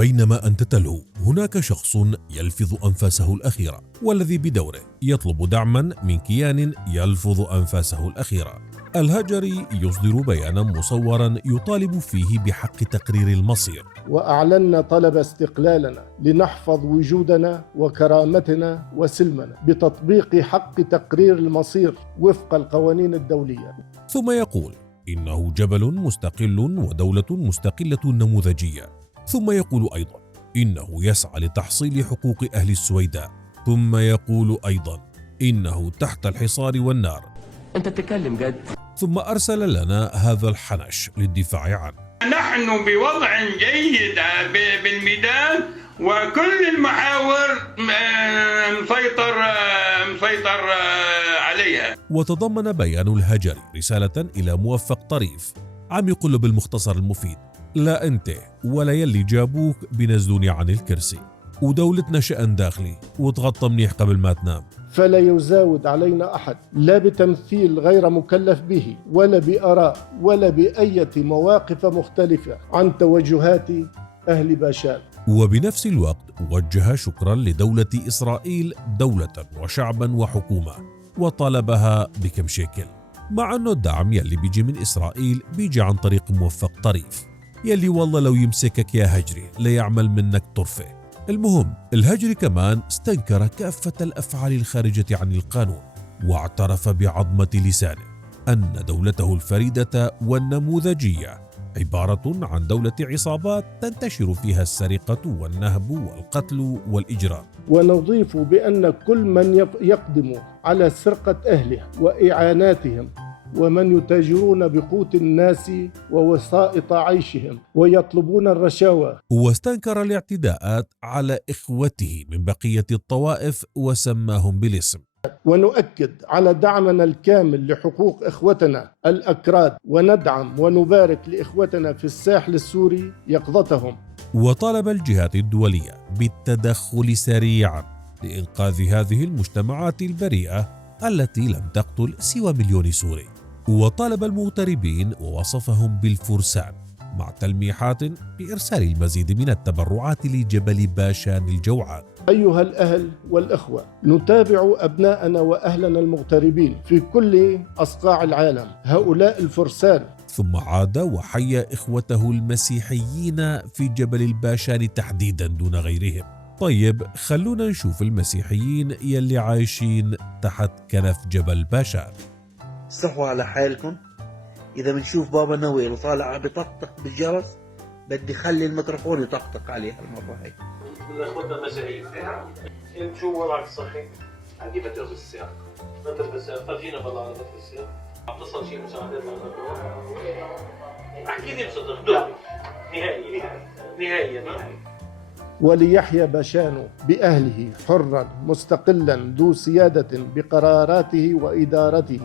وبينما أنت تلهو هناك شخص يلفظ أنفاسه الأخيرة، والذي بدوره يطلب دعما من كيان يلفظ أنفاسه الأخيرة. الهجري يصدر بيانا مصورا يطالب فيه بحق تقرير المصير. وأعلنا طلب استقلالنا لنحفظ وجودنا وكرامتنا وسلمنا بتطبيق حق تقرير المصير وفق القوانين الدولية. ثم يقول إنه جبل مستقل ودولة مستقلة نموذجية. ثم يقول أيضا إنه يسعى لتحصيل حقوق أهل السويداء. ثم يقول أيضا إنه تحت الحصار والنار. أنت تتكلم جد؟ ثم أرسل لنا هذا الحنش للدفاع عنه. نحن بوضع جيد بالميدان، وكل المحاور مسيطر عليها. وتضمن بيان الهجري رسالة إلى موفق طريف، عم يقول بالمختصر المفيد: لا أنت ولا يلي جابوك بينزلوني عن الكرسي، ودولتنا شأن داخلي، وتغطى منيح قبل ما تنام. فلا يزاود علينا أحد لا بتمثيل غير مكلف به ولا بآراء ولا بأية مواقف مختلفة عن توجهات أهل باشان. وبنفس الوقت وجه شكرا لدولة إسرائيل دولة وشعبا وحكومة، وطالبها بكم شكل، مع أنه الدعم يلي بيجي من إسرائيل بيجي عن طريق موفق طريف، يلي والله لو يمسكك يا هجري ليعمل منك طرفة. المهم الهجري كمان استنكر كافة الأفعال الخارجة عن القانون، واعترف بعظمة لسانه أن دولته الفريدة والنموذجية عبارة عن دولة عصابات تنتشر فيها السرقة والنهب والقتل والإجرام. ونضيف بأن كل من يقدم على سرقة أهله وإعاناتهم، ومن يتاجرون بقوت الناس ووسائط عيشهم ويطلبون الرشاوى. واستنكر الاعتداءات على إخوته من بقية الطوائف وسماهم بالاسم. ونؤكد على دعمنا الكامل لحقوق إخوتنا الأكراد، وندعم ونبارك لإخوتنا في الساحل السوري يقظتهم. وطالب الجهات الدولية بالتدخل سريعا لإنقاذ هذه المجتمعات البريئة التي لم تقتل سوى مليون سوري. وطالب المغتربين ووصفهم بالفرسان، مع تلميحات بإرسال المزيد من التبرعات لجبل باشان الجوعان. أيها الأهل والإخوة، نتابع أبناءنا وأهلنا المغتربين في كل أصقاع العالم، هؤلاء الفرسان. ثم عاد وحيا إخوته المسيحيين في جبل الباشان تحديدا دون غيرهم. طيب خلونا نشوف المسيحيين يلي عايشين تحت كنف جبل باشان. صحوا على حالكم. إذا بنشوف بابا نويل طالع بطقطق بالجرس، بدي خلي الميكروفون يطقطق عليه المرة هاي. اخوتنا المسيحيين انت شو وضعك الصحي؟ عندي بتر بالسياق. بتر بالسياق، فرجينا بالله على بتر السياق. عم تصل شيء مساعدات على البتر؟ احكي لي بصدق دغري. نهائيا. وليحيى باشان بأهله حرا مستقلا ذو سيادة بقراراته وإدارته.